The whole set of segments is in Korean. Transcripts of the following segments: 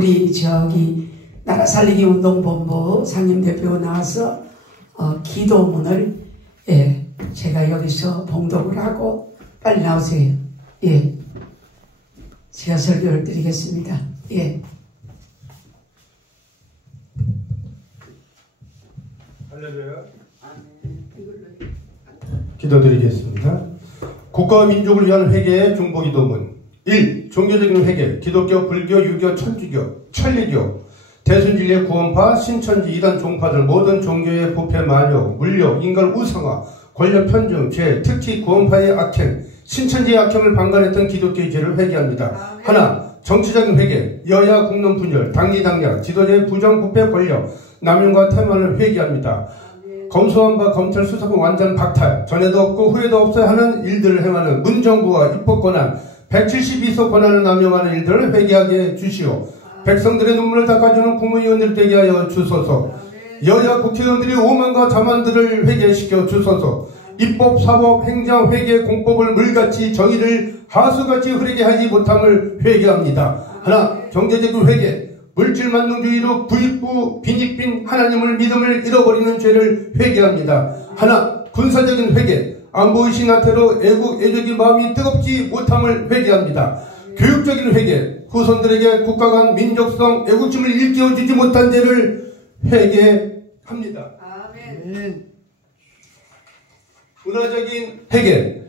우리 나라 살리기 운동본부 상임대표 나와서 기도문을 제가 여기서 봉독을 하고 빨리 나오세요. 제가 설교를 드리겠습니다. 할렐루야. 기도드리겠습니다. 국가와 민족을 위한 회개의 중보기도문. 1. 종교적인 회개. 기독교, 불교, 유교, 천주교, 천리교, 대순진리의 구원파, 신천지, 이단 종파들 모든 종교의 부패, 만욕, 물욕, 인간 우상화, 권력 편중, 죄, 특히 구원파의 악행, 신천지의 악행을 방관했던 기독교의 죄를 회개합니다. 하나, 정치적인 회개. 여야 국론 분열, 당리당략, 지도자의 부정, 부패, 권력, 남용과 태만을 회개합니다. 검수한 바 검찰 수사권 완전 박탈, 전에도 없고 후에도 없어야 하는 일들을 행하는 문정부와 입법권한 172석 권한을 남용하는 일들을 회개하게 주시오. 백성들의 눈물을 닦아주는 국무위원들 되게 하여 주소서. 여야 국회의원들의 오만과 자만들을 회개시켜 주소서. 입법, 사법, 행정, 회계, 공법을 물같이 정의를 하수같이 흐르게 하지 못함을 회개합니다. 하나, 경제적인 회개. 물질만능주의로 부익부, 빈익빈 하나님을 믿음을 잃어버리는 죄를 회개합니다. 하나, 군사적인 회개. 안보의식 나태로 애국, 애적의 마음이 뜨겁지 못함을 회개합니다. 교육적인 회개. 후손들에게 국가 간 민족성, 애국심을 일깨워주지 못한 죄를 회개합니다. 아멘. 문화적인 회개.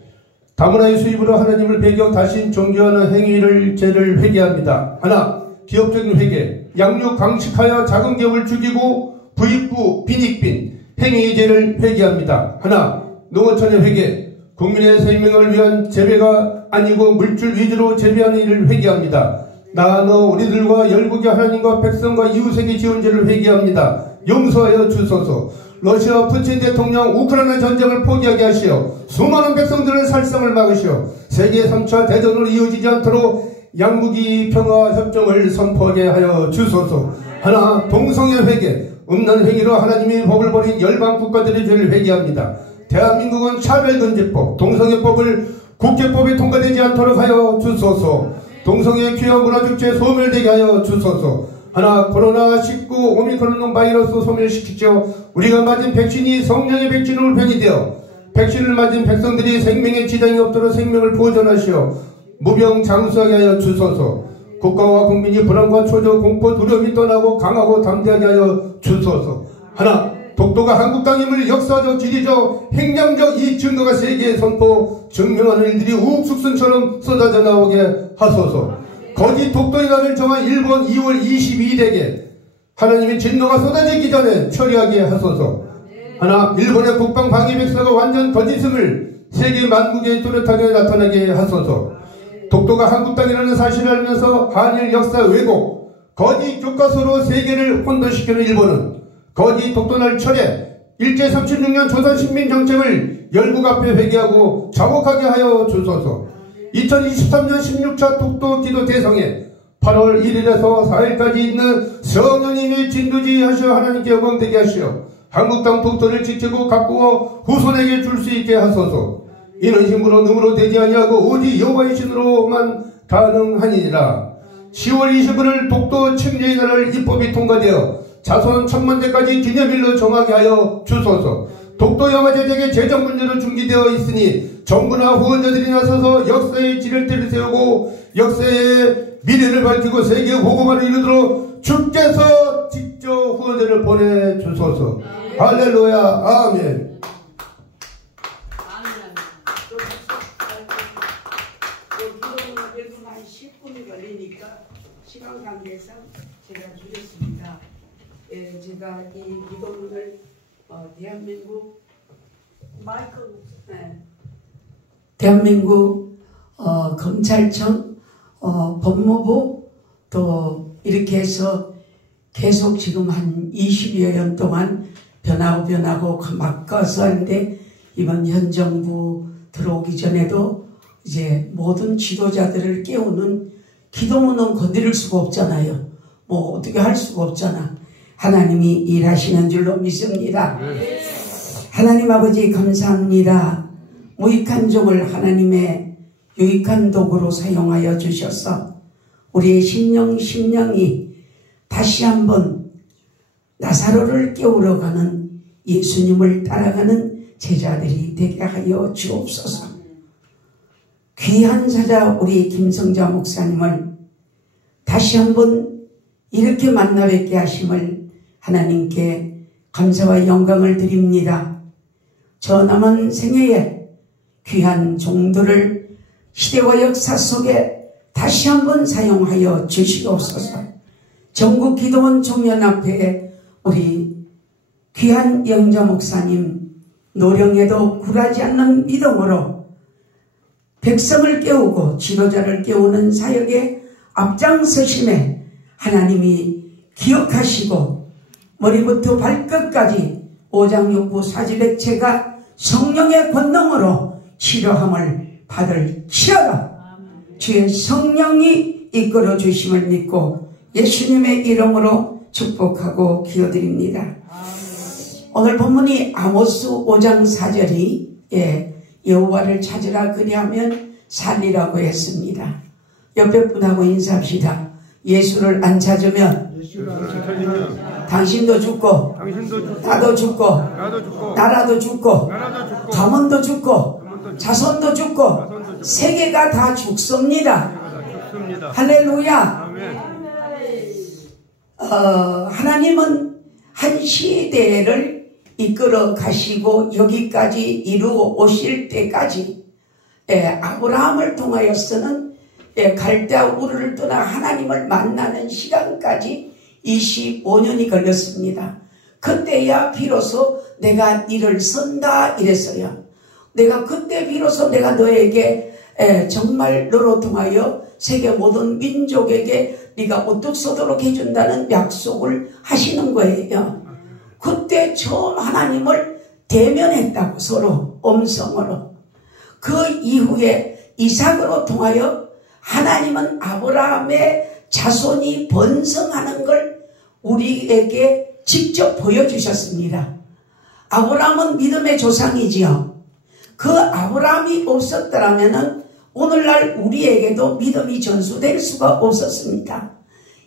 다문화의 수입으로 하나님을 배경 다신 종교하는 행위를 죄를 회개합니다. 하나, 기업적인 회개. 양육 강식하여 작은 기업을 죽이고 부익부, 빈익빈 행위의 죄를 회개합니다. 하나, 농어촌의 회개. 국민의 생명을 위한 재배가 아니고 물질 위주로 재배하는 일을 회개합니다. 나 너 우리들과 열국의 하나님과 백성과 이웃에게 지은 죄를 회개합니다. 용서하여 주소서. 러시아 푸틴 대통령 우크라이나 전쟁을 포기하게 하시어 수많은 백성들의 살상을 막으시어 세계 3차 대전으로 이어지지 않도록 양국이 평화협정을 선포하게 하여 주소서. 하나, 동성애 회개. 음란 행위로 하나님이 법을 버린 열방 국가들의 죄를 회개합니다. 대한민국은 차별금지법, 동성애법을 국회법에 통과되지 않도록 하여 주소서. 동성애 귀화 문화축제 소멸되게 하여 주소서. 하나, 코로나19 오미크론 바이러스 소멸시키죠. 우리가 맞은 백신이 성령의 백신으로 변이되어 백신을 맞은 백성들이 생명에 지장이 없도록 생명을 보존하시어 무병장수하게 하여 주소서. 국가와 국민이 불안과 초조, 공포, 두려움이 떠나고 강하고 담대하게 하여 주소서. 하나, 독도가 한국 땅임을 역사적, 지리적, 행정적 이 증거가 세계에 선포, 증명하는 일들이 우후죽순처럼 쏟아져 나오게 하소서. 거짓 독도의 날을 정한 일본 2월 22일에게 하나님의 진노가 쏟아지기 전에 처리하게 하소서. 하나, 일본의 국방 방위 백서가 완전 거짓임을 세계 만국에 뚜렷하게 나타나게 하소서. 독도가 한국 땅이라는 사실을 알면서 한일 역사 왜곡, 거짓 교과서로 세계를 혼돈시키는 일본은 거짓 독도날 철회, 일제 36년 조선신민 정책을 열국 앞에 회개하고 자복하게 하여 주소서. 2023년 16차 독도 기도 대성에 8월 1일에서 4일까지 있는 성령님이 진두지 하시어 하나님께 영광되게 하시어 한국 땅 독도를 지키고 가꾸어 후손에게 줄 수 있게 하소서. 이는 힘으로 능으로 되지 아니하고 오직 여호와의 신으로만 가능하니라. 10월 21일 독도 칭제의 날을 입법이 통과되어 자손 1000만대까지 기념일로 정하게 하여 주소서. 독도 영화 제작에 재정 문제로 중지되어 있으니 정부나 후원자들이 나서서 역사의 지렛대를 세우고 역사의 미래를 밝히고 세계 보고만을 이루도록 주께서 직접 후원자를 보내주소서. 할렐루야. 아멘. 시간 관계상 제가 주겠습니다. 제가 이 기도문을 대한민국 대한민국 검찰청, 법무부 또 이렇게 해서 계속 지금 한 20여 년 동안 변하고 바꿔서 하는데 이번 현 정부 들어오기 전에도 이제 모든 지도자들을 깨우는 기도문은 건드릴 수가 없잖아요. 뭐 어떻게 할 수가 없잖아. 하나님이 일하시는 줄로 믿습니다. 하나님 아버지 감사합니다. 무익한 종을 하나님의 유익한 도구로 사용하여 주셔서 우리의 심령이 다시 한번 나사로를 깨우러 가는 예수님을 따라가는 제자들이 되게 하여 주옵소서. 귀한 사자 우리 김성자 목사님을 다시 한번 이렇게 만나 뵙게 하심을 하나님께 감사와 영광을 드립니다. 저 남은 생애에 귀한 종들을 시대와 역사 속에 다시 한번 사용하여 주시옵소서. 전국 기도원 총연합회에 우리 귀한 영자 목사님 노령에도 굴하지 않는 믿음으로 백성을 깨우고 지도자를 깨우는 사역에 앞장서심에 하나님이 기억하시고 머리부터 발끝까지 오장육부 사지백체가 성령의 권능으로 치료함을 받을지어다. 주의 성령이 이끌어 주심을 믿고 예수님의 이름으로 축복하고 기도드립니다. 오늘 본문이 아모스 5장 4절이 여호와를 찾으라 그리하면 살리라고 했습니다. 옆에 분하고 인사합시다. 예수를 안 찾으면 당신도 죽고 나도 죽고 나라도 죽고 가문도 죽고 자손도 죽고 세계가 다 죽습니다. 할렐루야. 하나님은 한 시대를 이끌어 가시고 여기까지 이루어 오실 때까지 아브라함을 통하여서는 갈대아 우르를 떠나 하나님을 만나는 시간까지 25년이 걸렸습니다. 그때야 비로소 내가 너를 선다 이랬어요. 내가 그때 비로소 내가 너에게 정말 너로 통하여 세계 모든 민족에게 네가 우뚝 서도록 해준다는 약속을 하시는 거예요. 그때 처음 하나님을 대면했다고, 서로 음성으로. 그 이후에 이삭으로 통하여 하나님은 아브라함의 자손이 번성하는 걸 우리에게 직접 보여주셨습니다. 아브라함은 믿음의 조상이지요. 그 아브라함이 없었더라면 오늘날 우리에게도 믿음이 전수될 수가 없었습니다.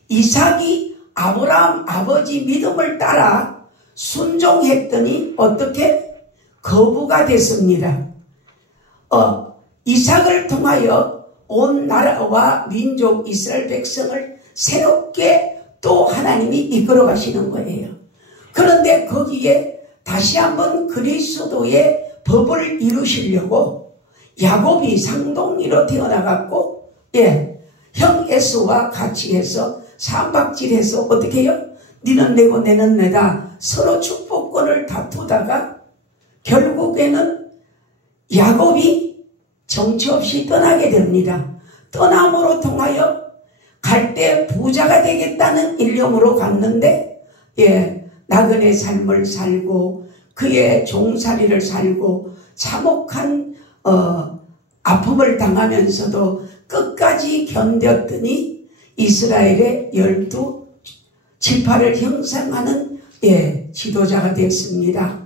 이삭이 아브라함 아버지 믿음을 따라 순종했더니 어떻게? 거부가 됐습니다. 이삭을 통하여 온 나라와 민족 이스라엘 백성을 새롭게 또 하나님이 이끌어 가시는 거예요. 그런데 거기에 다시 한번 그리스도의 법을 이루시려고 야곱이 상동이로 태어나갖고 형 에서와 같이 해서 삼박질해서 어떻게 해요? 니는 내고 내는 내다 서로 축복권을 다투다가 결국에는 야곱이 정처 없이 떠나게 됩니다. 떠남으로 통하여 갈 때 부자가 되겠다는 일념으로 갔는데 나그네 삶을 살고 그의 종살이를 살고 참혹한 아픔을 당하면서도 끝까지 견뎠더니 이스라엘의 12지파를 형성하는 지도자가 됐습니다.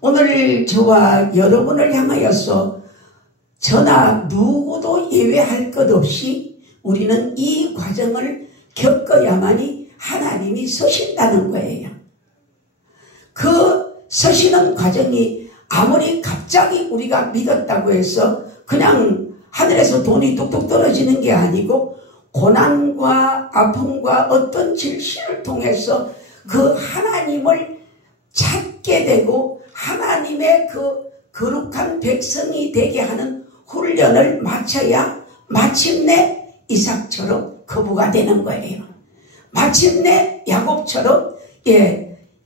오늘 저와 여러분을 향하여서 저나 누구도 예외할 것 없이 우리는 이 과정을 겪어야만이 하나님이 서신다는 거예요. 그 서시는 과정이 아무리 갑자기 우리가 믿었다고 해서 그냥 하늘에서 돈이 뚝뚝 떨어지는 게 아니고 고난과 아픔과 어떤 질시를 통해서 그 하나님을 찾게 되고 하나님의 그 거룩한 백성이 되게 하는 훈련을 마쳐야 마침내 이삭처럼 거부가 되는 거예요. 마침내 야곱처럼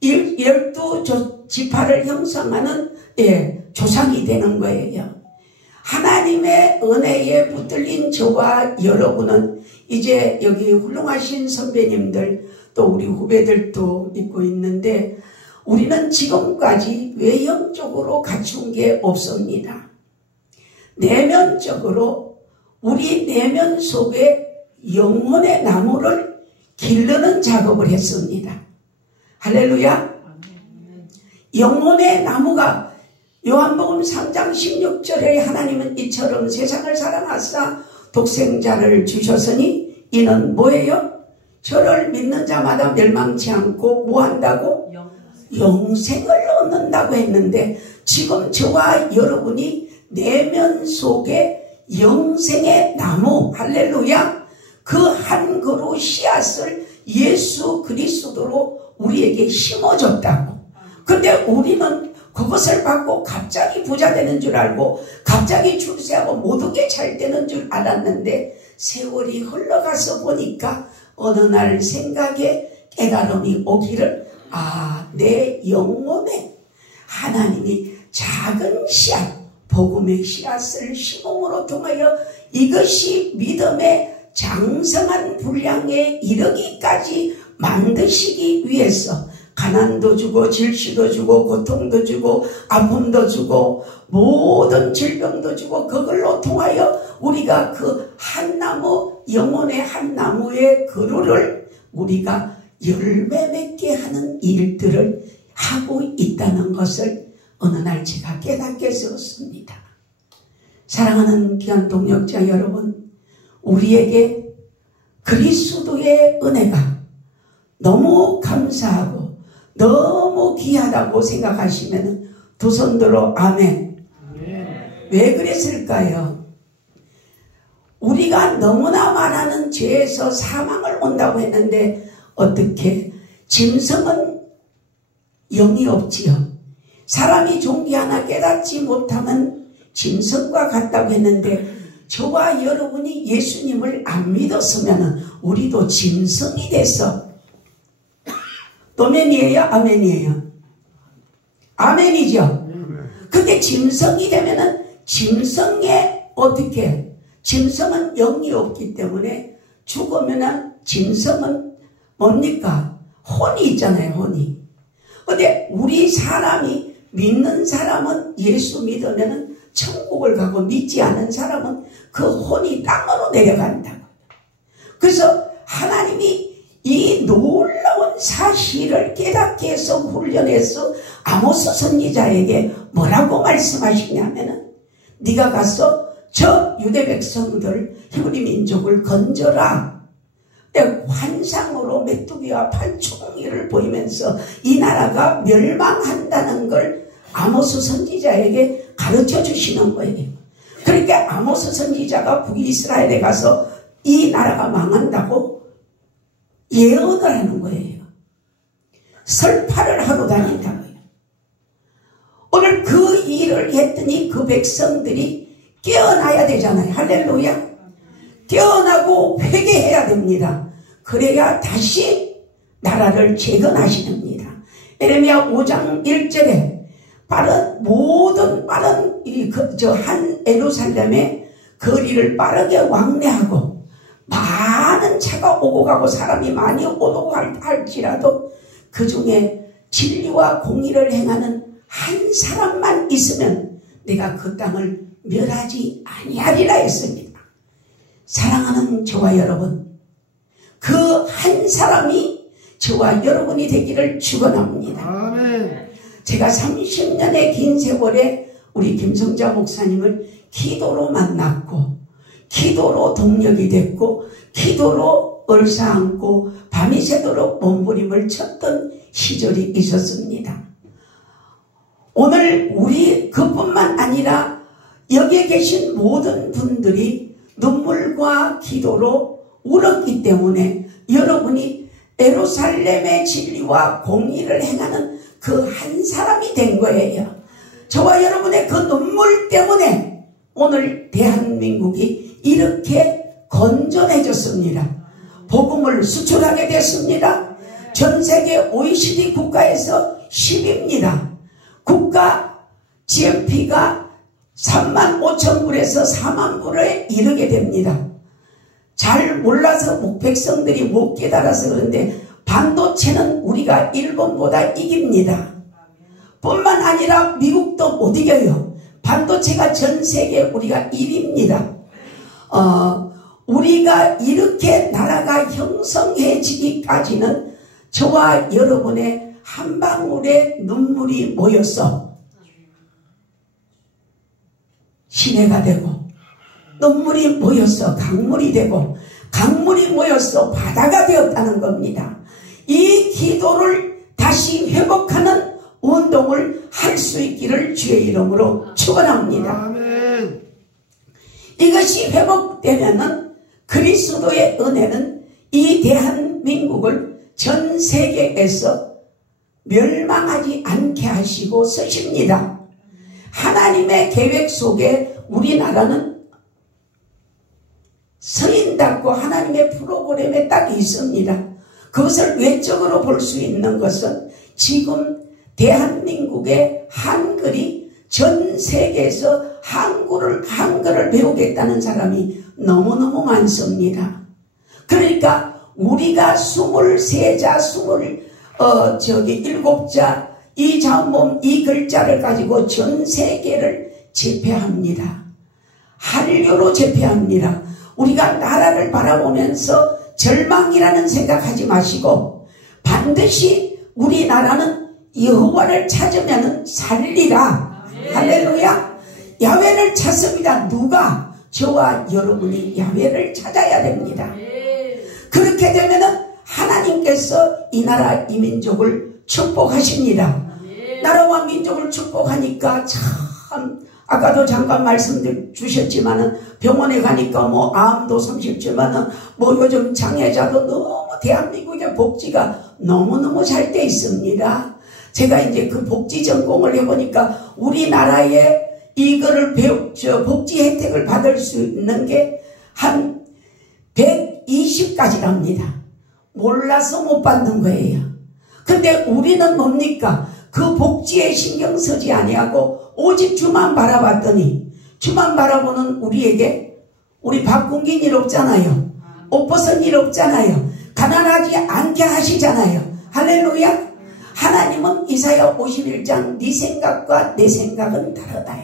12지파를 형성하는 조상이 되는 거예요. 하나님의 은혜에 붙들린 저와 여러분은 이제 여기 훌륭하신 선배님들 또 우리 후배들도 있고 있는데 우리는 지금까지 외형적으로 갖춘 게 없습니다. 내면적으로 우리 내면 속에 영혼의 나무를 기르는 작업을 했습니다. 할렐루야. 영혼의 나무가 요한복음 3장 16절에 하나님은 이처럼 세상을 사랑하사 독생자를 주셨으니 이는 뭐예요? 저를 믿는 자마다 멸망치 않고 뭐 한다고? 영생을 얻는다고 했는데 지금 저와 여러분이 내면 속에 영생의 나무, 할렐루야, 그 한 그루 씨앗을 예수 그리스도로 우리에게 심어줬다고. 근데 우리는 그것을 받고 갑자기 부자 되는 줄 알고 갑자기 출세하고 모든 게 잘 되는 줄 알았는데 세월이 흘러가서 보니까 어느 날 생각에 깨달음이 오기를, 내 영혼에 하나님이 작은 씨앗, 복음의 씨앗을 심음으로 통하여 이것이 믿음의 장성한 분량에 이르기까지 만드시기 위해서 가난도 주고 질시도 주고 고통도 주고 아픔도 주고 모든 질병도 주고 그걸로 통하여 우리가 그 한 나무, 영혼의 한 나무의 그루를 우리가 열매 맺게 하는 일들을 하고 있다는 것을 어느 날 제가 깨닫게 되었습니다. 사랑하는 귀한 동역자 여러분, 우리에게 그리스도의 은혜가 너무 감사하고 너무 귀하다고 생각하시면 두 손 들어 아멘. 왜 그랬을까요? 우리가 너무나 많은 죄에서 사망을 온다고 했는데 어떻게? 짐승은 영이 없지요. 사람이 종기 하나 깨닫지 못하면 짐승과 같다고 했는데 저와 여러분이 예수님을 안 믿었으면 우리도 짐승이 됐어. 도면이에요? 아멘이에요? 아멘이죠? 근데 짐승이 되면은 짐승에 어떻게? 짐승은 영이 없기 때문에 죽으면은 짐승은 뭡니까? 혼이 있잖아요, 혼이. 근데 우리 사람이 믿는 사람은 예수 믿으면은 천국을 가고 믿지 않은 사람은 그 혼이 땅으로 내려간다고. 그래서 하나님이 이 놀라운 사실을 깨닫게 해서 훈련해서 아모스 선지자에게 뭐라고 말씀하시냐면은 네가 가서 저 유대 백성들 히브리 민족을 건져라. 환상으로 메뚜기와 판총이를 보이면서 이 나라가 멸망한다는 걸 아모스 선지자에게 가르쳐 주시는 거예요. 그러니까 아모스 선지자가 북이스라엘에 가서 이 나라가 망한다고 예언을 하는 거예요. 설파를 하고 다닌다고요. 오늘 그 일을 했더니 그 백성들이 깨어나야 되잖아요. 할렐루야. 깨어나고 회개해야 됩니다. 그래야 다시 나라를 재건하시렵니다. 에레미야 5장 1절에 모든 빠른 한 예루살렘의 거리를 빠르게 왕래하고 많은 차가 오고 가고 사람이 많이 오고 할지라도 그 중에 진리와 공의를 행하는 한 사람만 있으면 내가 그 땅을 멸하지 아니하리라 했습니다. 사랑하는 저와 여러분, 그 한 사람이 저와 여러분이 되기를 축원합니다. 아멘. 제가 30년의 긴 세월에 우리 김성자 목사님을 기도로 만났고 기도로 동력이 됐고 기도로 얼싸안고 밤이 새도록 몸부림을 쳤던 시절이 있었습니다. 오늘 우리 그뿐만 아니라 여기에 계신 모든 분들이 눈물과 기도로 울었기 때문에 여러분이 예루살렘의 진리와 공의를 행하는 그 한 사람이 된 거예요. 저와 여러분의 그 눈물 때문에 오늘 대한민국이 이렇게 건전해졌습니다. 복음을 수출하게 됐습니다. 전 세계 OECD 국가에서 10위입니다. 국가 GNP가 35,000불에서 40,000불에 이르게 됩니다. 잘 몰라서 백성들이 못 깨달아서 그런데 반도체는 우리가 일본보다 이깁니다. 뿐만 아니라 미국도 못 이겨요. 반도체가 전 세계 우리가 1위입니다. 우리가 이렇게 나라가 형성해지기까지는 저와 여러분의 한 방울의 눈물이 모여서 시내가 되고 눈물이 모여서 강물이 되고 강물이 모여서 바다가 되었다는 겁니다. 이 기도를 다시 회복하는 운동을 할 수 있기를 주의 이름으로 축원합니다. 아멘. 이것이 회복되면은 그리스도의 은혜는 이 대한민국을 전 세계에서 멸망하지 않게 하시고 서십니다. 하나님의 계획 속에 우리나라는 서인답고 하나님의 프로그램에 딱 있습니다. 그것을 외적으로 볼 수 있는 것은 지금 대한민국의 한글이 전 세계에서 한글을 배우겠다는 사람이 너무너무 많습니다. 그러니까 우리가 23자, 7자 이 자음모음 이 글자를 가지고 전 세계를 제패합니다. 한류로 제패합니다. 우리가 나라를 바라보면서 절망이라는 생각하지 마시고 반드시 우리나라는 여호와를 찾으면 살리라. 할렐루야. 야훼를 찾습니다. 누가? 저와 여러분이 야훼를 찾아야 됩니다. 그렇게 되면은 하나님께서 이 나라 이 민족을 축복하십니다. 나라와 민족을 축복하니까 참 아까도 잠깐 말씀 주셨지만은 병원에 가니까 뭐 암도 30주만은 뭐 요즘 장애자도 너무 대한민국의 복지가 너무너무 잘 돼 있습니다. 제가 이제 그 복지 전공을 해보니까 우리나라에 이거를 복지 혜택을 받을 수 있는 게 한 120가지랍니다. 몰라서 못 받는 거예요. 근데 우리는 뭡니까? 그 복지에 신경 쓰지 아니하고 오직 주만 바라봤더니 주만 바라보는 우리에게 우리 바꾼 일 없잖아요. 옷 벗은 일 없잖아요. 가난하지 않게 하시잖아요. 할렐루야. 하나님은 이사야 51장 네 생각과 내 생각은 다르다.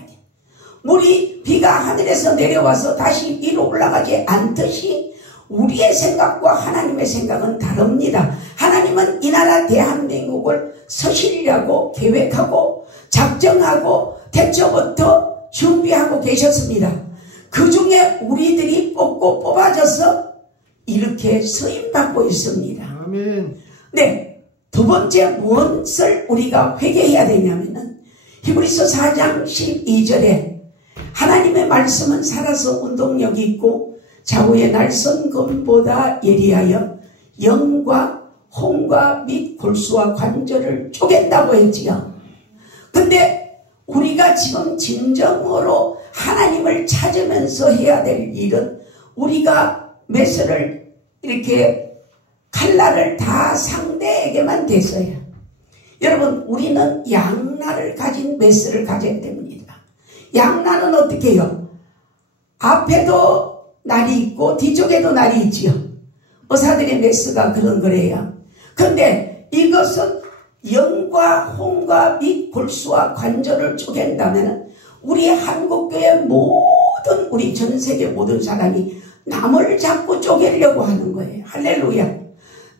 물이 비가 하늘에서 내려와서 다시 위로 올라가지 않듯이 우리의 생각과 하나님의 생각은 다릅니다. 하나님은 이 나라 대한민국을 서시려고 계획하고 작정하고 태초부터 준비하고 계셨습니다. 그 중에 우리들이 뽑아져서 이렇게 서임받고 있습니다. 아멘. 네, 두 번째 무엇을 우리가 회개해야 되냐면은 히브리서 4장 12절에 하나님의 말씀은 살아서 운동력이 있고 자고의 날선 검보다 예리하여 영과 혼과 및 골수와 관절을 쪼갠다고 했지요. 근데 우리가 지금 진정으로 하나님을 찾으면서 해야 될 일은 우리가 메스를 이렇게 칼날을 다 상대에게만 대서야. 여러분 우리는 양날을 가진 메스를 가져야 됩니다. 양날은 어떻게 해요? 앞에도 날이 있고 뒤쪽에도 날이 있지요. 의사들의 메스가 그런 거래요. 그런데 이것은 영과 혼과 및 골수와 관절을 쪼갠다면 우리 한국교회 모든 우리 전세계 모든 사람이 남을 자꾸 쪼개려고 하는 거예요. 할렐루야.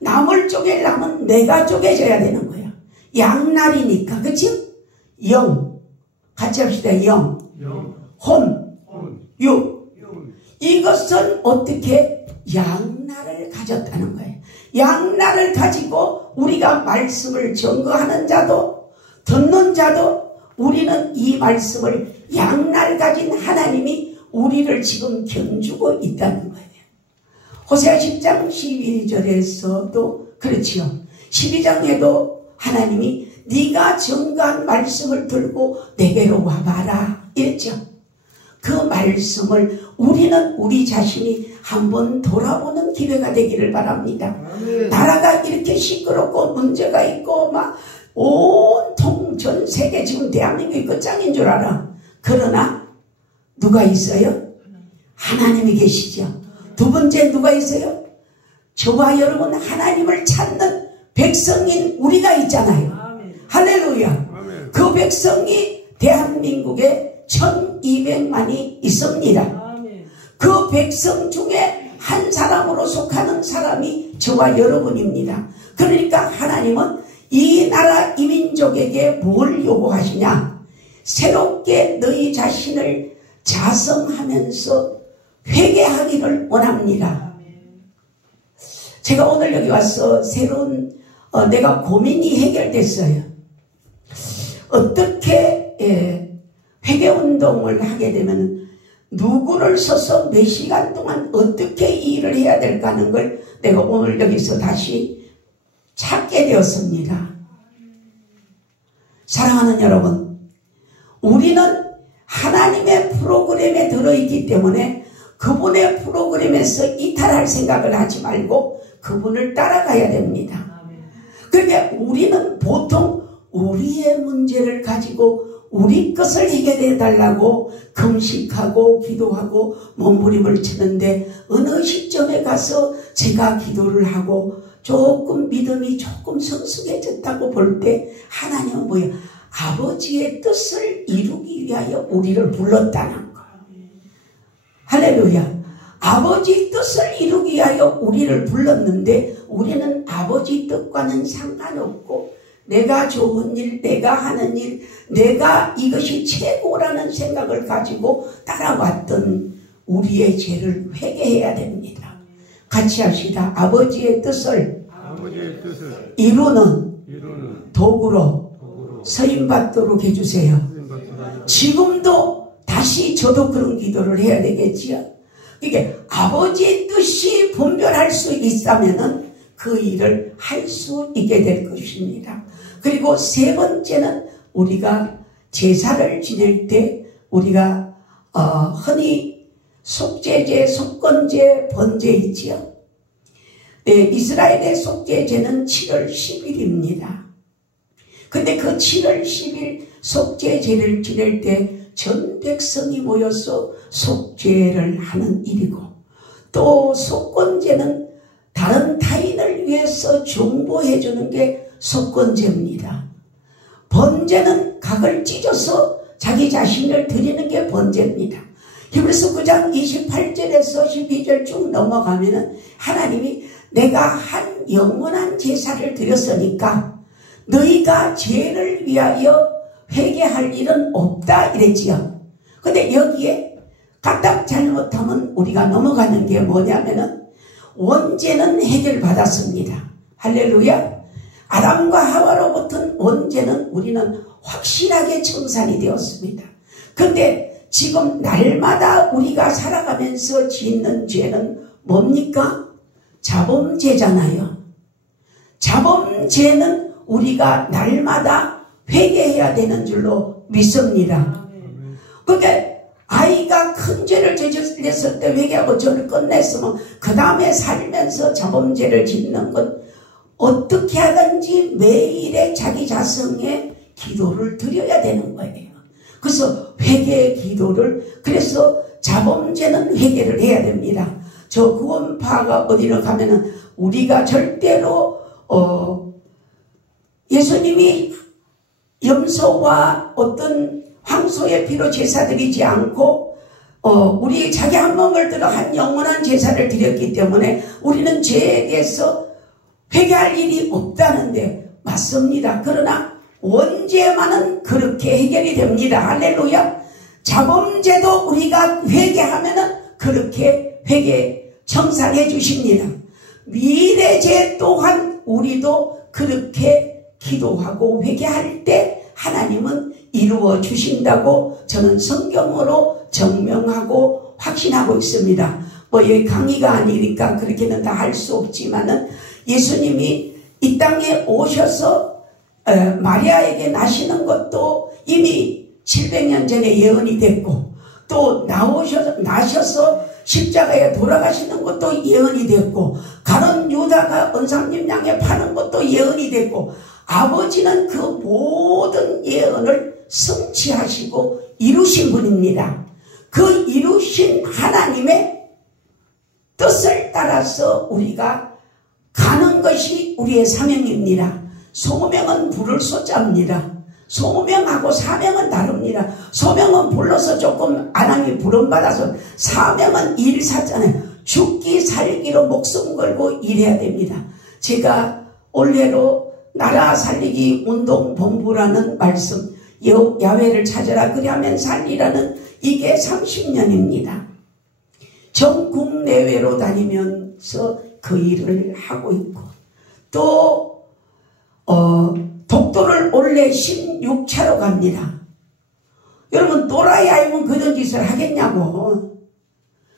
남을 쪼개려면 내가 쪼개져야 되는 거예요. 양날이니까. 그치? 영 같이 합시다. 영 혼 육. 이것은 어떻게 양날을 가졌다는 거예요. 양날을 가지고 우리가 말씀을 증거하는 자도 듣는 자도 우리는 이 말씀을 양날 가진 하나님이 우리를 지금 견주고 있다는 거예요. 호세아 10장 12절에서도 그렇지요. 12장에도 하나님이 네가 증거한 말씀을 들고 내게로 와봐라 이랬죠. 그 말씀을 우리는 우리 자신이 한번 돌아보는 기회가 되기를 바랍니다. 나라가 이렇게 시끄럽고 문제가 있고 막 온통 전 세계 지금 대한민국이 끝장인 줄 알아. 그러나 누가 있어요? 하나님이 계시죠. 두 번째 누가 있어요? 저와 여러분 하나님을 찾는 백성인 우리가 있잖아요. 할렐루야. 그 백성이 대한민국에 1200만이 있습니다. 그 백성 중에 한 사람으로 속하는 사람이 저와 여러분입니다. 그러니까 하나님은 이 나라 이 민족에게 뭘 요구하시냐? 새롭게 너희 자신을 자성하면서 회개하기를 원합니다. 제가 오늘 여기 와서 새로운 내가 고민이 해결됐어요. 어떻게 회개운동을 하게 되면 누구를 써서 몇 시간 동안 어떻게 일을 해야 될까 하는 걸 내가 오늘 여기서 다시 찾게 되었습니다. 사랑하는 여러분, 우리는 하나님의 프로그램에 들어있기 때문에 그분의 프로그램에서 이탈할 생각을 하지 말고 그분을 따라가야 됩니다. 그러니까 우리는 보통 우리의 문제를 가지고 우리 것을 해결해 달라고 금식하고 기도하고 몸부림을 치는데 어느 시점에 가서 제가 기도를 하고 조금 믿음이 조금 성숙해졌다고 볼 때 하나님은 뭐예요? 아버지의 뜻을 이루기 위하여 우리를 불렀다는 거예요. 할렐루야. 아버지 뜻을 이루기 위하여 우리를 불렀는데 우리는 아버지 뜻과는 상관없고 내가 좋은 일, 내가 하는 일, 내가 이것이 최고라는 생각을 가지고 따라왔던 우리의 죄를 회개해야 됩니다. 같이 합시다. 아버지의 뜻을 이루는 도구로 서임받도록 해주세요. 지금도 다시 저도 그런 기도를 해야 되겠지요. 이게 아버지의 뜻이 분별할 수 있다면은 그 일을 할 수 있게 될 것입니다. 그리고 세 번째는 우리가 제사를 지낼 때 우리가 흔히 속죄제, 속건제, 번제 있지요. 네, 이스라엘의 속죄제는 7월 10일입니다. 근데 그 7월 10일 속죄제를 지낼 때 전 백성이 모여서 속죄를 하는 일이고 또 속건제는 다른 타인을 위해서 중보해 주는 게 속건제입니다. 번제는 각을 찢어서 자기 자신을 드리는 게 번제입니다. 히브리서 9장 28절에서 12절 쭉 넘어가면은 하나님이 내가 한 영원한 제사를 드렸으니까 너희가 죄를 위하여 회개할 일은 없다 이랬지요. 근데 여기에 까딱 잘못하면 우리가 넘어가는 게 뭐냐면은 원죄는 해결받았습니다. 할렐루야. 아담과 하와로부터 원죄는 우리는 확실하게 청산이 되었습니다. 근데 지금 날마다 우리가 살아가면서 짓는 죄는 뭡니까? 자범죄잖아요. 자범죄는 우리가 날마다 회개해야 되는 줄로 믿습니다. 그러니까 아이가 큰 죄를 저질렀을 때 회개하고 죄를 끝냈으면 그 다음에 살면서 자범죄를 짓는 건 어떻게 하든지 매일의 자기 자성의 기도를 드려야 되는 거예요. 그래서 회개의 기도를, 그래서 자범죄는 회개를 해야 됩니다. 저 구원파가 어디를 가면은 우리가 절대로 예수님이 염소와 어떤 황소의 피로 제사 드리지 않고 우리 자기 한 몸을 들어 한 영원한 제사를 드렸기 때문에 우리는 죄에 대해서 회개할 일이 없다는데 맞습니다. 그러나 원죄만은 그렇게 해결이 됩니다. 할렐루야. 자범죄도 우리가 회개하면은 그렇게 회개 청산해 주십니다. 미래죄 또한 우리도 그렇게 기도하고 회개할 때 하나님은 이루어 주신다고 저는 성경으로 증명하고 확신하고 있습니다. 뭐 여기 강의가 아니니까 그렇게는 다 할 수 없지만은 예수님이 이 땅에 오셔서 마리아에게 나시는 것도 이미 700년 전에 예언이 됐고 또 나셔서 십자가에 돌아가시는 것도 예언이 됐고 가룟 유다가 은삼님 양에 파는 것도 예언이 됐고 아버지는 그 모든 예언을 성취하시고 이루신 분입니다. 그 이루신 하나님의 뜻을 따라서 우리가 가는 것이 우리의 사명입니다. 소명은 부를 소자입니다. 소명하고 사명은 다릅니다. 소명은 불러서 조금 안함이 부름받아서 사명은 일사잖아요. 죽기 살기로 목숨 걸고 일해야 됩니다. 제가 올해로 나라 살리기 운동본부라는 말씀, 야훼를 찾아라 그리하면 살리라는 이게 30년입니다. 전국 내외로 다니면서 그 일을 하고 있고, 또 독도를 올해 16차로 갑니다. 여러분, 또라이 아이면 그런 짓을 하겠냐고.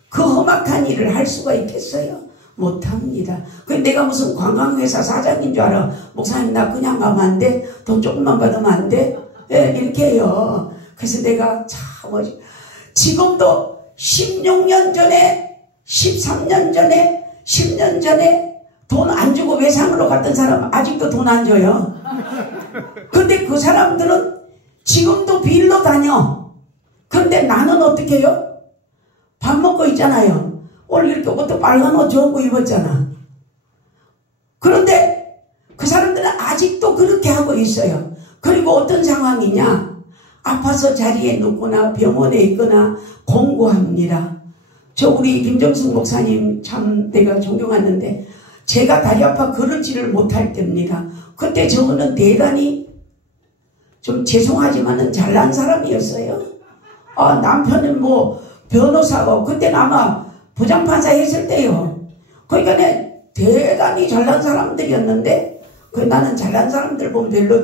그 험악한 일을 할 수가 있겠어요? 못합니다. 내가 무슨 관광회사 사장인 줄 알아. 목사님, 나 그냥 가면 안 돼? 돈 조금만 받으면 안 돼? 예, 이렇게 해요. 그래서 내가 지금도 16년 전에, 13년 전에, 10년 전에 돈 안 주고 외상으로 갔던 사람 아직도 돈 안 줘요. 근데 그 사람들은 지금도 빌로 다녀. 그런데 나는 어떻게 해요? 밥 먹고 있잖아요. 오늘 이렇게 옷도 빨간 옷 좋은 거 입었잖아. 그런데 그 사람들은 아직도 그렇게 하고 있어요. 그리고 어떤 상황이냐? 아파서 자리에 눕거나 병원에 있거나 공고합니다. 저 우리 김정숙 목사님 참 내가 존경하는데, 제가 다리 아파 걸을지를 못할 때입니다. 그때 저거는 대단히 좀 죄송하지만은 잘난 사람이었어요. 남편은 뭐 변호사고, 그때는 아마 부장판사 했을 때요. 그러니까 대단히 잘난 사람들이었는데, 나는 잘난 사람들 보면 별로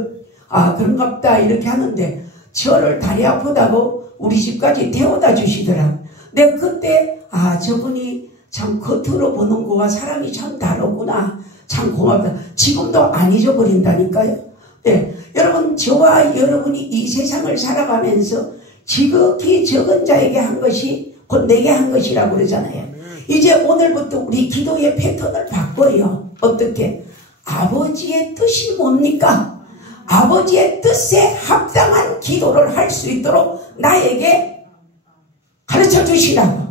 그런갑다 이렇게 하는데, 저를 다리 아프다고 우리 집까지 태워다 주시더라. 내가 그때 저분이 참 겉으로 보는 거와 사람이 참 다르구나, 참 고맙다. 지금도 안 잊어버린다니까요. 네, 여러분, 저와 여러분이 이 세상을 살아가면서 지극히 적은 자에게 한 것이 곧 내게 한 것이라고 그러잖아요. 이제 오늘부터 우리 기도의 패턴을 바꿔요. 어떻게? 아버지의 뜻이 뭡니까? 아버지의 뜻에 합당한 기도를 할 수 있도록 나에게 가르쳐 주시라고.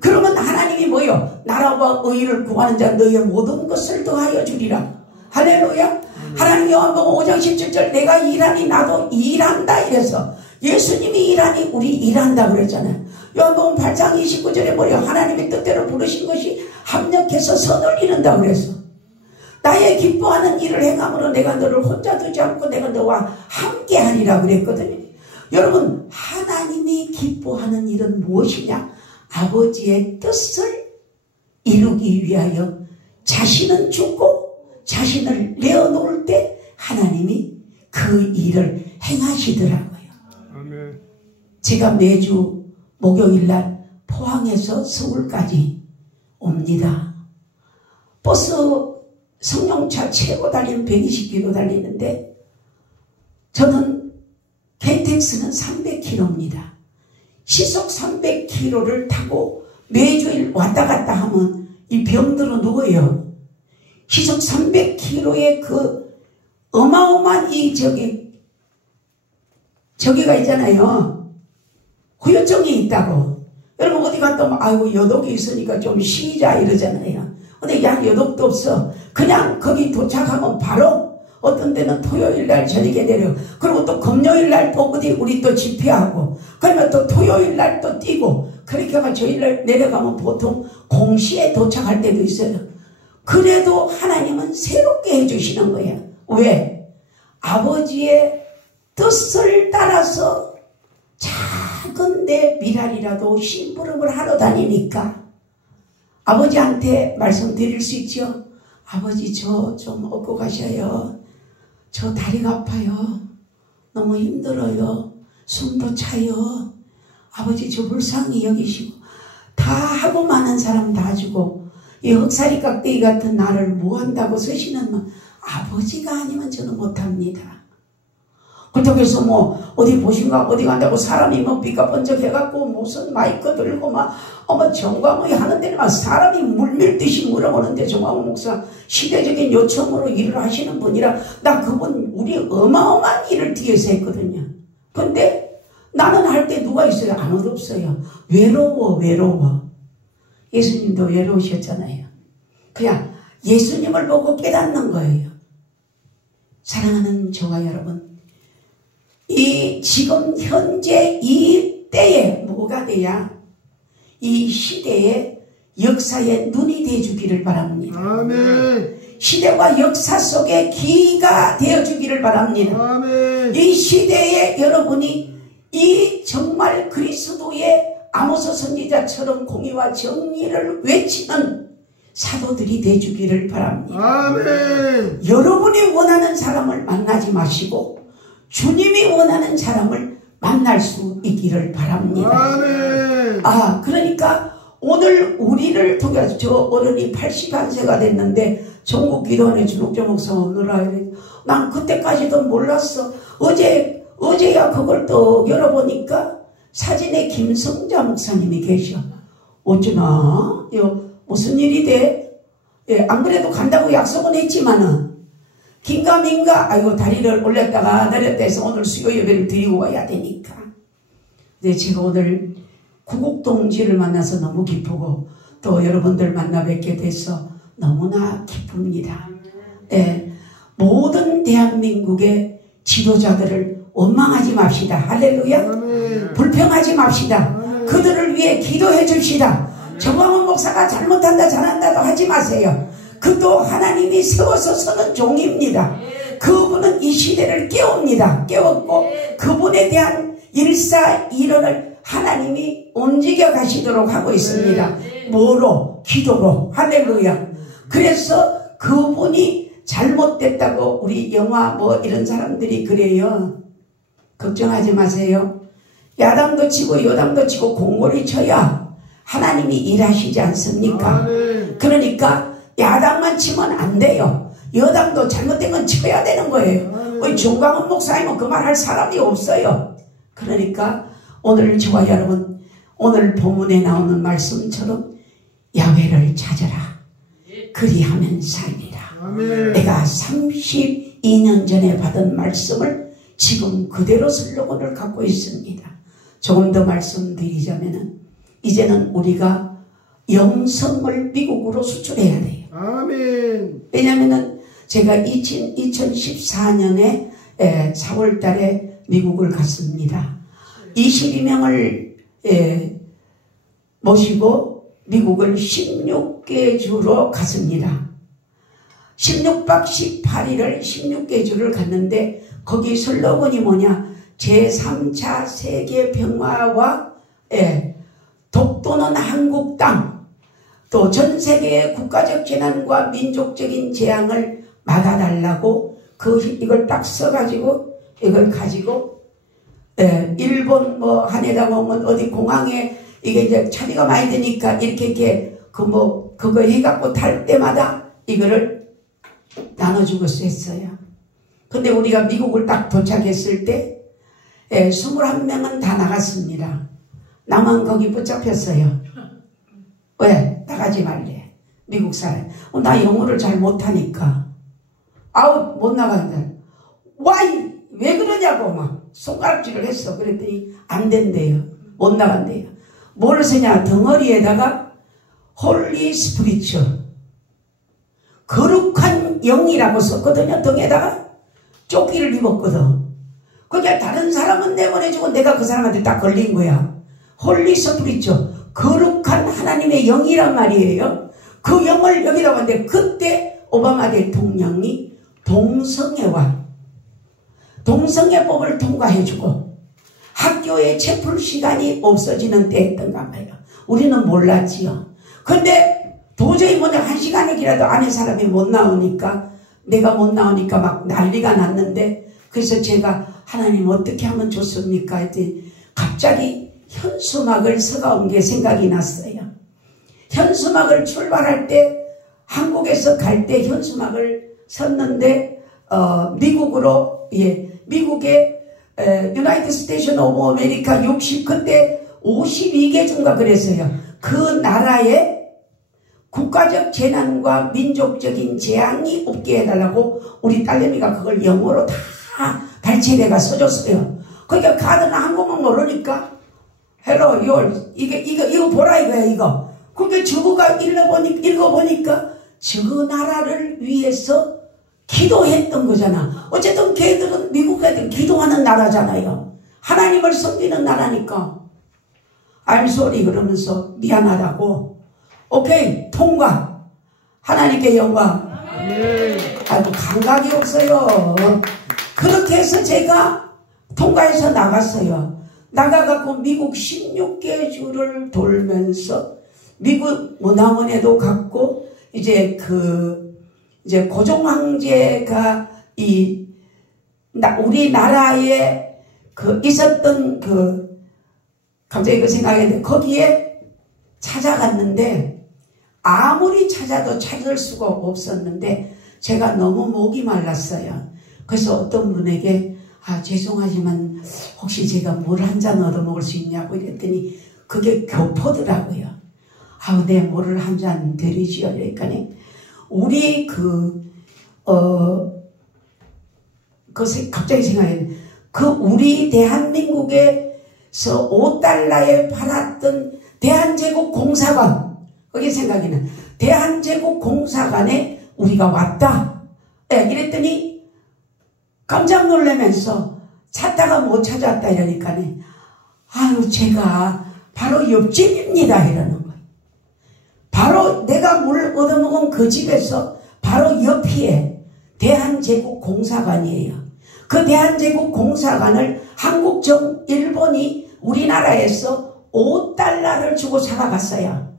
그러면 하나님이 뭐요? 나라와 의를 구하는 자 너희의 모든 것을 더하여 주리라. 할렐루야. 하나님 요한복음 5장 17절 내가 일하니 나도 일한다 이래서, 예수님이 일하니 우리 일한다 그랬잖아요. 요한복음 8장 29절에 뭐요? 하나님의 뜻대로 부르신 것이 합력해서 선을 이룬다 그랬어. 나의 기뻐하는 일을 행함으로 내가 너를 혼자 두지 않고 내가 너와 함께 하리라 그랬거든요. 여러분, 하나님이 기뻐하는 일은 무엇이냐? 아버지의 뜻을 이루기 위하여 자신은 죽고 자신을 내어놓을 때 하나님이 그 일을 행하시더라고요. 아멘. 제가 매주 목요일날 포항에서 서울까지 옵니다. 버스 승용차 최고 달리는 120km 달리는데, 저는 KTX는 300km입니다. 시속 300km를 타고 매주일 왔다 갔다 하면 이 병들어 누워요. 시속 300km의 그 어마어마한 저기가 있잖아요. 후유증이 있다고. 여러분 어디 갔다 오면 아이고 여독이 있으니까 좀 쉬자 이러잖아요. 근데 약 여독도 없어. 그냥 거기 도착하면 바로 어떤 데는 토요일날 저녁에 내려. 그리고 또 금요일날 또 어디 우리 또 집회하고, 그러면 또 토요일날 또 뛰고, 그렇게 하면 저일날 내려가면 보통 공시에 도착할 때도 있어요. 그래도 하나님은 새롭게 해주시는 거예요. 왜? 아버지의 뜻을 따라서 작은 내 미랄이라도 심부름을 하러 다니니까 아버지한테 말씀드릴 수 있죠. 아버지 저 좀 얻고 가셔요. 저 다리가 아파요. 너무 힘들어요. 숨도 차요. 아버지 저 불쌍히 여기시고. 다 하고 많은 사람 다 주고 이 흑사리 깍대기 같은 나를 뭐 한다고 서시는 아버지가 아니면 저는 못합니다. 그렇다고 뭐 어디 보신가 어디 간다고 사람이 뭐 삐까번쩍 해갖고 무슨 마이크 들고 막 정광이 하는데 막 사람이 물밀듯이 물어보는데 정광 목사 시대적인 요청으로 일을 하시는 분이라 나 그분 우리 어마어마한 일을 뒤에서 했거든요. 근데 나는 할 때 누가 있어요? 아무도 없어요. 외로워. 예수님도 외로우셨잖아요. 그냥 예수님을 보고 깨닫는 거예요. 사랑하는 저와 여러분, 이 지금 현재 이 때에 뭐가 돼야 이 시대의 역사의 눈이 되어주기를 바랍니다. 아멘. 시대와 역사 속에 귀가 되어주기를 바랍니다. 아멘. 이 시대에 여러분이 이 정말 그리스도의 아모스 선지자처럼 공의와 정의를 외치는 사도들이 되주기를 바랍니다. 아멘. 여러분이 원하는 사람을 만나지 마시고 주님이 원하는 사람을 만날 수 있기를 바랍니다. 아멘. 그러니까 오늘 우리를 통해서 저 어른이 81세가 됐는데 전국기도원의 준옥재 목사 오느라 난 그때까지도 몰랐어. 어제야 그걸 또 열어보니까 사진에 김성자 목사님이 계셔. 어쩌나 무슨 일이 돼? 안 그래도 간다고 약속은 했지만은 긴가민가 아이고 다리를 올렸다가 내렸다 해서 오늘 수요 예배를 드리고 와야 되니까. 근데 제가 오늘 구국동지를 만나서 너무 기쁘고 또 여러분들 만나 뵙게 돼서 너무나 기쁩니다. 모든 대한민국의 지도자들을 원망하지 맙시다. 할렐루야. 불평하지 맙시다. 그들을 위해 기도해 줍시다. 정광훈 목사가 잘못한다 잘한다도 하지 마세요. 그도 하나님이 세워서 서는 종입니다. 그분은 이 시대를 깨웁니다. 깨웠고 그분에 대한 일사일언을 하나님이 움직여 가시도록 하고 있습니다. 뭐로? 기도로. 할렐루야. 그래서 그분이 잘못됐다고 우리 영화 이런 사람들이 그래요. 걱정하지 마세요. 야당도 치고 여당도 치고 공고리 쳐야 하나님이 일하시지 않습니까? 그러니까 야당만 치면 안 돼요. 여당도 잘못된 건 쳐야 되는 거예요. 우리 정광훈 목사님은 그 말 할 사람이 없어요. 그러니까 오늘 저와 여러분 오늘 본문에 나오는 말씀처럼 야훼를 찾아라. 그리하면 살리라. 내가 32년 전에 받은 말씀을 지금 그대로 슬로건을 갖고 있습니다. 조금 더 말씀드리자면은 이제는 우리가 영성을 미국으로 수출해야 돼요. 아멘. 왜냐면은 제가 2014년에 4월 달에 미국을 갔습니다. 22명을 모시고 미국을 16개 주로 갔습니다. 16박 18일을 16개 주를 갔는데 거기 슬로건이 뭐냐? 제3차 세계평화와 독도는 한국 땅, 또 전 세계의 국가적 재난과 민족적인 재앙을 막아달라고 이걸 딱 써가지고 이걸 가지고 일본 한해당 오면 어디 공항에 이게 이제 차비가 많이 드니까 이렇게 그거 해갖고 탈 때마다 이거를 나눠주고 했어요. 근데 우리가 미국을 딱 도착했을 때 21명은 다 나갔습니다. 나만 거기 붙잡혔어요. 왜? 나가지 말래. 미국 사람. 나 영어를 잘 못하니까. 못 나간다. Why? 왜 그러냐고 막 손가락질을 했어. 그랬더니 안 된대요. 못 나간대요. 뭘 쓰냐? 덩어리에다가 홀리 스피리츠, 거룩한 영이라고 썼거든요. 등에다가 조끼를 입었거든. 그러니까 다른 사람은 내보내주고 내가 그 사람한테 딱 걸린 거야. 홀리 스피리츠, 거룩한 하나님의 영이란 말이에요. 그 영을 여기다 봤는데 그때 오바마 대통령이 동성애법을 통과해주고 학교에 채플 시간이 없어지는 때였던가 말이에요. 우리는 몰랐지요. 근데 도저히 뭐냐 1시간이라도 안에 사람이 못 나오니까 내가 못 나오니까 막 난리가 났는데 그래서 제가 하나님 어떻게 하면 좋습니까? 했더니 갑자기 현수막을 서가온 게 생각이 났어요. 현수막을 출발할 때 한국에서 갈 때 현수막을 섰는데 미국으로 미국의 유나이티드 스테이션 오브 아메리카 60 그때 52개 주인가 그랬어요. 그 나라에 국가적 재난과 민족적인 재앙이 없게 해달라고 우리 딸내미가 그걸 영어로 다 달치대가 써줬어요. 그러니까 가드는 한국말 모르니까 헬로 이거 보라 이거야 이거. 그러니까 저거가 읽어보니까 저 나라를 위해서 기도했던 거잖아. 어쨌든 걔들은 미국 애들 기도하는 나라잖아요. 하나님을 섬기는 나라니까. I'm sorry 그러면서 미안하다고. 오케이 통과. 하나님께 영광. 아이고 감각이 없어요. 그렇게 해서 제가 통과해서 나갔어요. 나가갖고 미국 16개 주를 돌면서 미국 문화원에도 갔고 이제 이제 고종 황제가 우리나라에 있었던 갑자기 생각이 나는데, 거기에 찾아갔는데, 아무리 찾아도 찾을 수가 없었는데, 제가 너무 목이 말랐어요. 그래서 어떤 분에게, 죄송하지만, 혹시 제가 물 한 잔 얻어 먹을 수 있냐고 이랬더니, 그게 교포더라고요. 네, 물을 한 잔 드리지요. 그러니까, 우리 갑자기 생각해. 우리 대한민국에서 5달러에 팔았던 대한제국 공사관, 거기 생각이 나. 대한제국 공사관에 우리가 왔다. 이랬더니 깜짝 놀라면서 찾다가 못 찾았다 이러니까, 제가 바로 옆집입니다 이러는 거예요. 바로 내가 물 얻어먹은 그 집에서 바로 옆에 대한제국 공사관이에요. 그 대한제국 공사관을 일본이 우리나라에서 5달러를 주고 사가갔어요.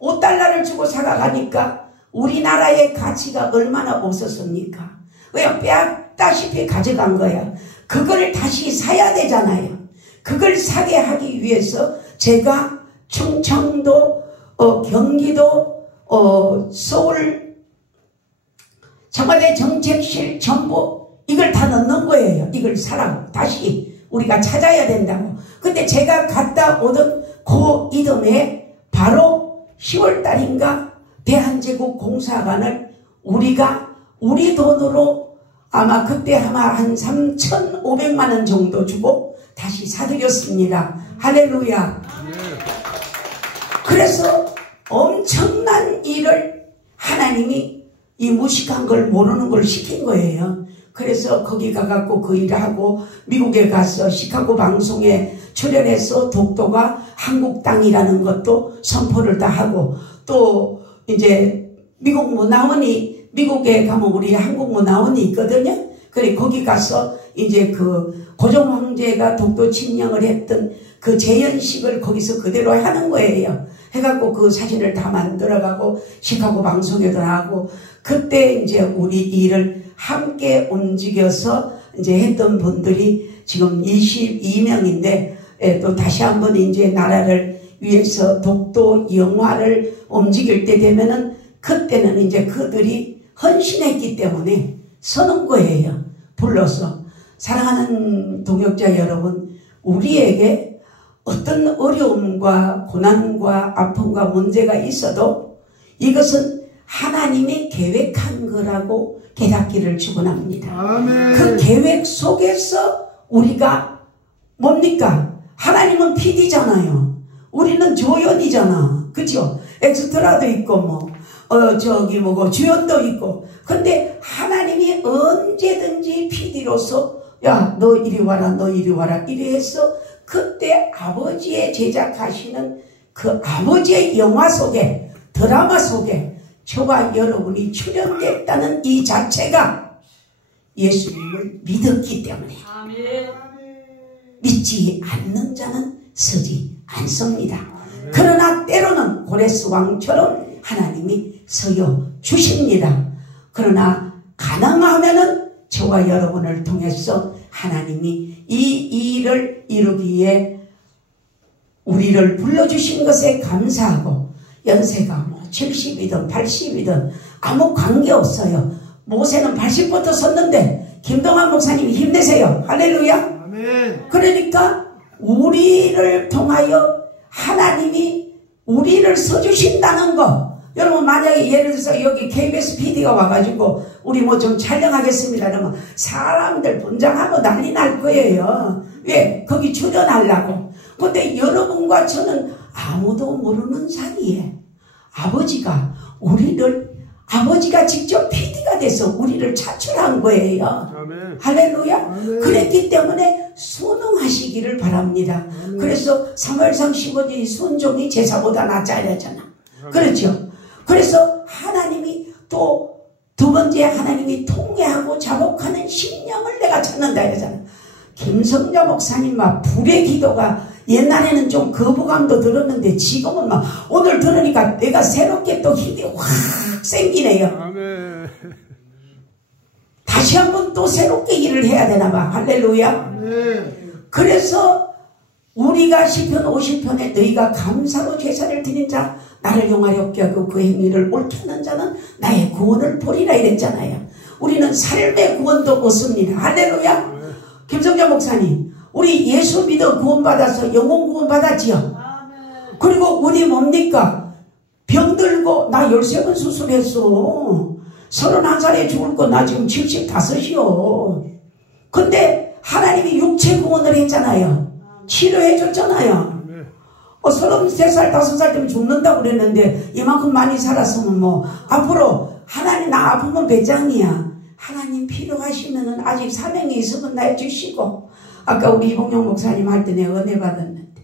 5달러를 주고 사가가니까 우리나라의 가치가 얼마나 없었습니까? 그냥 빼앗다시피 가져간 거야. 그걸 다시 사야 되잖아요. 그걸 사게 하기 위해서 제가 충청도, 경기도, 서울, 청와대 정책실 전부 이걸 다 넣는 거예요. 이걸 사라고. 다시 우리가 찾아야 된다고. 근데 제가 갔다 오던 그 이듬해 바로 10월달인가 대한제국 공사관을 우리 돈으로 아마 그때 한 3,500만 원 정도 주고 다시 사드렸습니다. 할렐루야. 그래서 엄청난 일을 하나님이 이 무식한 걸 모르는 걸 시킨 거예요. 그래서 거기 가갖고 그 일을 하고 미국에 가서 시카고 방송에 출연해서 독도가 한국 땅이라는 것도 선포를 다 하고, 또 이제 미국 문화원이, 미국에 가면 우리 한국 문화원이 있거든요. 그래 거기 가서 이제 고종 황제가 독도 침략을 했던 그 재연식을 거기서 그대로 하는 거예요. 해갖고 그 사진을 다 만들어가고 시카고 방송에도 나가고, 그때 이제 우리 일을 함께 움직여서 이제 했던 분들이 지금 22명인데, 또 다시 한번 이제 나라를 위해서 독도 영화를 움직일 때 되면은 그때는 이제 그들이 헌신했기 때문에 서는 거예요. 불러서. 사랑하는 동역자 여러분, 우리에게 어떤 어려움과 고난과 아픔과 문제가 있어도 이것은 하나님이 계획한 거라고 깨닫기를 축원합니다. 아멘. 그 계획 속에서 우리가 뭡니까? 하나님은 PD잖아요. 우리는 조연이잖아. 그죠? 엑스트라도 있고 주연도 있고. 근데 하나님이 언제든지 PD로서 야, 너 이리 와라, 너 이리 와라 이리 해서 그때 아버지의 제작하시는 그 아버지의 영화 속에, 드라마 속에 저와 여러분이 출연됐다는 이 자체가 예수님을 믿었기 때문에. 믿지 않는 자는 서지 않습니다. 그러나 때로는 고레스 왕처럼 하나님이 서여 주십니다. 그러나 가능하면은 저와 여러분을 통해서 하나님이 이 일을 이루기에 우리를 불러주신 것에 감사하고, 연세가 70이든 80이든 아무 관계없어요. 모세는 80부터 섰는데 김동환 목사님이 힘내세요. 할렐루야. 아멘. 그러니까 우리를 통하여 하나님이 우리를 써주신다는 거. 여러분 만약에 예를 들어서 여기 KBS PD가 와가지고 우리 뭐 좀 촬영하겠습니다 그러면 사람들 분장하고 난리 날 거예요. 왜? 거기 출연하려고. 근데 여러분과 저는 아무도 모르는 사이에 아버지가 직접 PD가 돼서 우리를 차출한 거예요. 아멘. 할렐루야. 아멘. 그랬기 때문에 순응하시기를 바랍니다. 아멘. 그래서 사무엘상 15절이 순종이 제사보다 낫지 않았잖아. 그렇죠. 그래서 하나님이 또 두 번째 하나님이 통회하고 자복하는 심령을 내가 찾는다 이러잖아. 김성자 목사님 막 불의 기도가 옛날에는 좀 거부감도 들었는데 지금은 막 오늘 들으니까 내가 새롭게 또 힘이 확 생기네요. 아멘. 다시 한번 또 새롭게 일을 해야 되나 봐. 할렐루야. 아멘. 그래서 우리가 시편 50편에 너희가 감사로 제사를 드린 자 나를 용하렵게 하고 그 행위를 옳게 하는 자는 나의 구원을 보리라 이랬잖아요. 우리는 삶의 구원도 얻습니다. 할렐루야. 김성자 목사님, 우리 예수 믿어 구원받아서 영혼 구원받았지요. 그리고 우리 뭡니까? 병들고 나 13번 수술했어. 31살에 죽을 거 나 지금 75이요. 근데 하나님이 육체 구원을 했잖아요. 치료해 줬잖아요. 33살 5살 되면 죽는다고 그랬는데 이만큼 많이 살았으면 뭐 앞으로 하나님 나 아프면 배짱이야. 하나님 필요하시면은 아직 사명이 있으면 나 주시고, 아까 우리 이봉용 목사님 할 때 내가 은혜 받았는데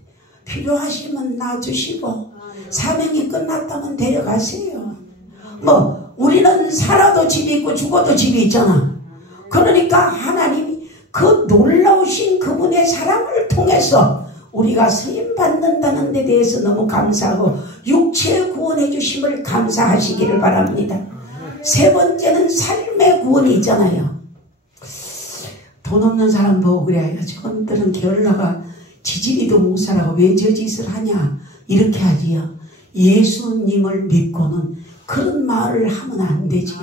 필요하시면 나 주시고 사명이 끝났다면 데려가세요. 뭐 우리는 살아도 집이 있고 죽어도 집이 있잖아. 그러니까 하나님이 그 놀라우신 그분의 사랑을 통해서 우리가 쓰임 받는다는 데 대해서 너무 감사하고 육체 구원해 주심을 감사하시기를 바랍니다. 세 번째는 삶의 구원이 있잖아요. 돈 없는 사람 보고 그래요. 저분들은 게을러가 지지리도 못 살아가 왜 저 짓을 하냐 이렇게 하지요. 예수님을 믿고는 그런 말을 하면 안 되지요.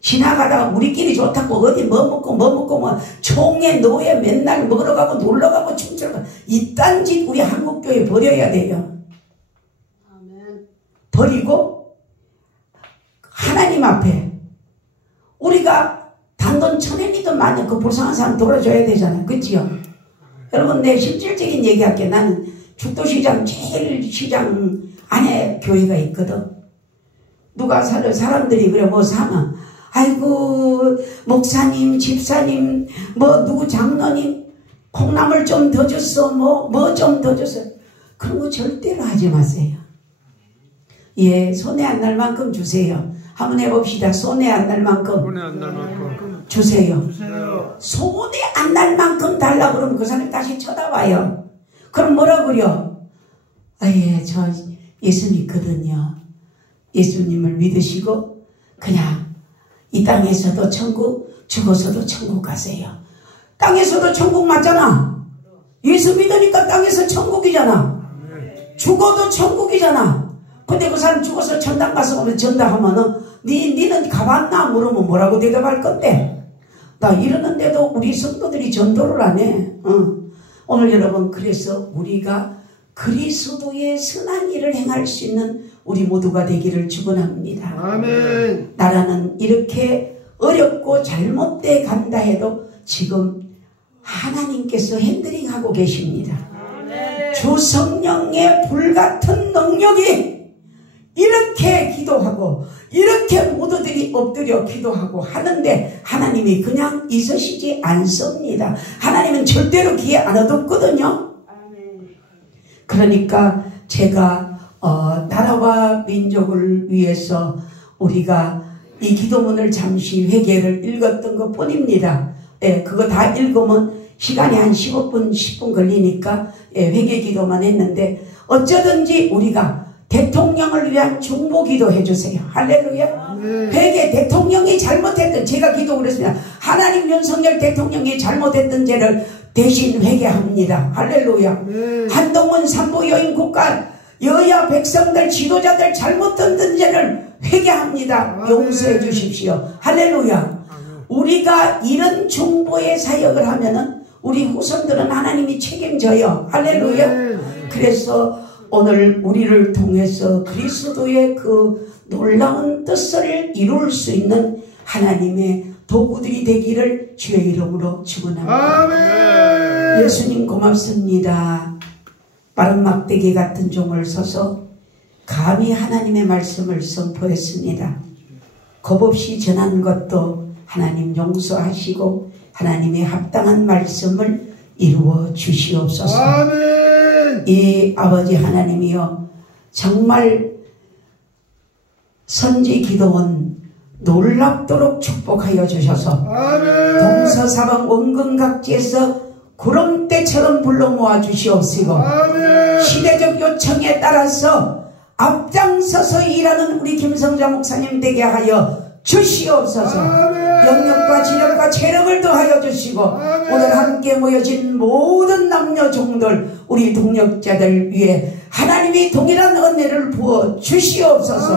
지나가다가 우리끼리 좋다고 어디 뭐 먹고 뭐 총에 노예 맨날 먹으러 가고 놀러 가고 춤추러 가고 이딴 짓 우리 한국교회 버려야 돼요. 버리고 하나님 앞에 우리가 단돈 1,000엔이든 만약 그 불쌍한 사람 돌아줘야 되잖아요. 그치요? 여러분 내 실질적인 얘기할게. 나는 죽도시장 제일 시장 안에 교회가 있거든. 누가 사람들이 그래 뭐 사면 아이고 목사님 집사님 뭐 누구 장로님 콩나물 좀 더 줬어 뭐 좀 더 줬어. 그런 거 절대로 하지 마세요. 예, 손에 안 날 만큼 주세요. 한번 해봅시다. 손에 안 날 만큼 주세요. 손에 안 날 만큼 달라 그러면 그 사람이 다시 쳐다봐요. 그럼 뭐라 그려? 예, 저 예수 믿거든요. 예수님을 믿으시고 그냥 이 땅에서도 천국, 죽어서도 천국 가세요. 땅에서도 천국 맞잖아. 예수 믿으니까 땅에서 천국이잖아. 죽어도 천국이잖아. 근데 그 사람 죽어서 천당 가서 오늘 전당하면은 니는 가봤나 물으면 뭐라고 대답할 건데? 나 이러는데도 우리 성도들이 전도를 안 해. 오늘 여러분 그래서 우리가 그리스도의 선한 일을 행할 수 있는 우리 모두가 되기를 축원합니다. 아멘. 나라는 이렇게 어렵고 잘못돼 간다 해도 지금 하나님께서 핸들링하고 계십니다. 아멘. 주 성령의 불같은 능력이 이렇게 기도하고 이렇게 모두들이 엎드려 기도하고 하는데 하나님이 그냥 있으시지 않습니다. 하나님은 절대로 귀에 안 얻었거든요. 그러니까 제가 나라와 민족을 위해서 우리가 이 기도문을 잠시 회개를 읽었던 것 뿐입니다. 예, 그거 다 읽으면 시간이 한 15분 10분 걸리니까 예, 회개 기도만 했는데 어쩌든지 우리가 대통령을 위한 중보 기도 해주세요. 할렐루야. 회개 대통령이 잘못했던 제가 기도 그랬습니다. 하나님 윤석열 대통령이 잘못했던 죄를 대신 회개합니다. 할렐루야. 한동훈 산부 여인 국가 여야 백성들 지도자들 잘못했던 죄를 회개합니다. 용서해 주십시오. 할렐루야. 우리가 이런 중보의 사역을 하면은 우리 후손들은 하나님이 책임져요. 할렐루야. 그래서 오늘 우리를 통해서 그리스도의 그 놀라운 뜻을 이룰 수 있는 하나님의 도구들이 되기를 주의 이름으로 축원합니다. 아멘. 예수님 고맙습니다. 마른 막대기 같은 종을 서서 감히 하나님의 말씀을 선포했습니다. 겁없이 전한 것도 하나님 용서하시고 하나님의 합당한 말씀을 이루어 주시옵소서. 아멘. 이 아버지 하나님이여 정말 선지 기도원 놀랍도록 축복하여 주셔서 아멘. 동서사방 원근각지에서 구름대처럼 불러 모아 주시옵시고 시대적 요청에 따라서 앞장서서 일하는 우리 김성자 목사님 되게 하여 주시옵소서. 영역과 지력과 체력을 더하여 주시고 오늘 함께 모여진 모든 남녀 종들 우리 동역자들 위해 하나님이 동일한 은혜를 부어 주시옵소서.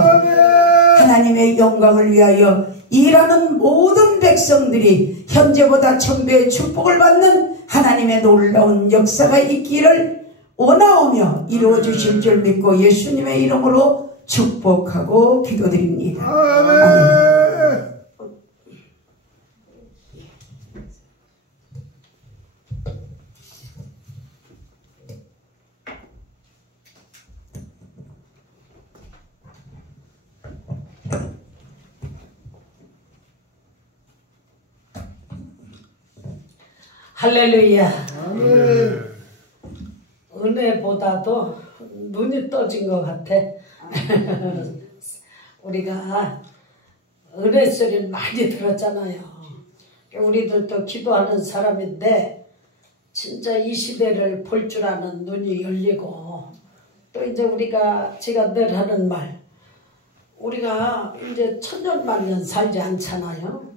하나님의 영광을 위하여 일하는 모든 백성들이 현재보다 천배의 축복을 받는 하나님의 놀라운 역사가 있기를 원하오며 이루어 주실 줄 믿고 예수님의 이름으로 축복하고 기도드립니다. 아멘. 할렐루야. 은혜보다도 눈이 떠진 것 같아. 우리가 은혜 소리를 많이 들었잖아요. 우리도 또 기도하는 사람인데 진짜 이 시대를 볼 줄 아는 눈이 열리고 또 이제 우리가 제가 늘 하는 말 우리가 이제 천년만년 살지 않잖아요.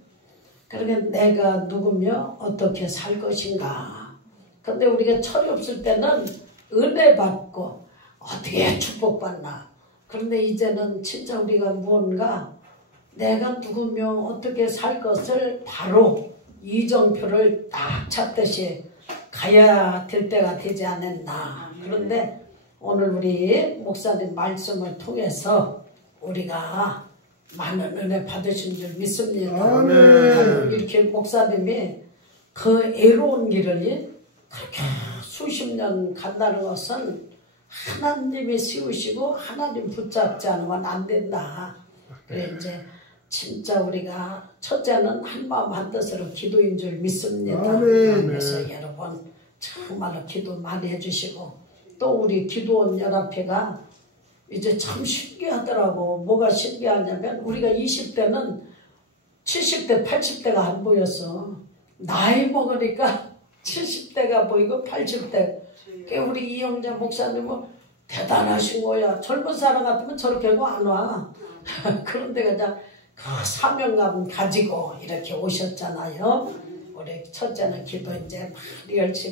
그러니까 내가 누구며 어떻게 살 것인가. 근데 우리가 철이 없을 때는 은혜 받고 어떻게 축복받나. 그런데 이제는 진짜 우리가 무언가 내가 누구며 어떻게 살 것을 바로 이정표를 딱 찾듯이 가야 될 때가 되지 않았나. 그런데 오늘 우리 목사님 말씀을 통해서 우리가 많은 은혜 받으신 줄 믿습니다. 아멘. 이렇게 목사님이 그 애로운 길을 그렇게 수십 년 간다는 것은 하나님이 세우시고 하나님 붙잡지 않으면 안 된다. 그래 이제 진짜 우리가 첫째는 한마음 한뜻으로 기도인 줄 믿습니다. 아멘. 그래서 여러분 정말로 기도 많이 해주시고 또 우리 기도원 연합회가 이제 참 신기하더라고. 뭐가 신기하냐면 우리가 20대는 70대 80대가 안 보였어. 나이 먹으니까 70대가 보이고 80대. 우리 이영자 목사님은 대단하신 거야. 젊은 사람 같으면 저렇게 하고 안 와. 그런데 그냥 그 사명감 가지고 이렇게 오셨잖아요. 우리 첫째는 기도 이제 많이 열심히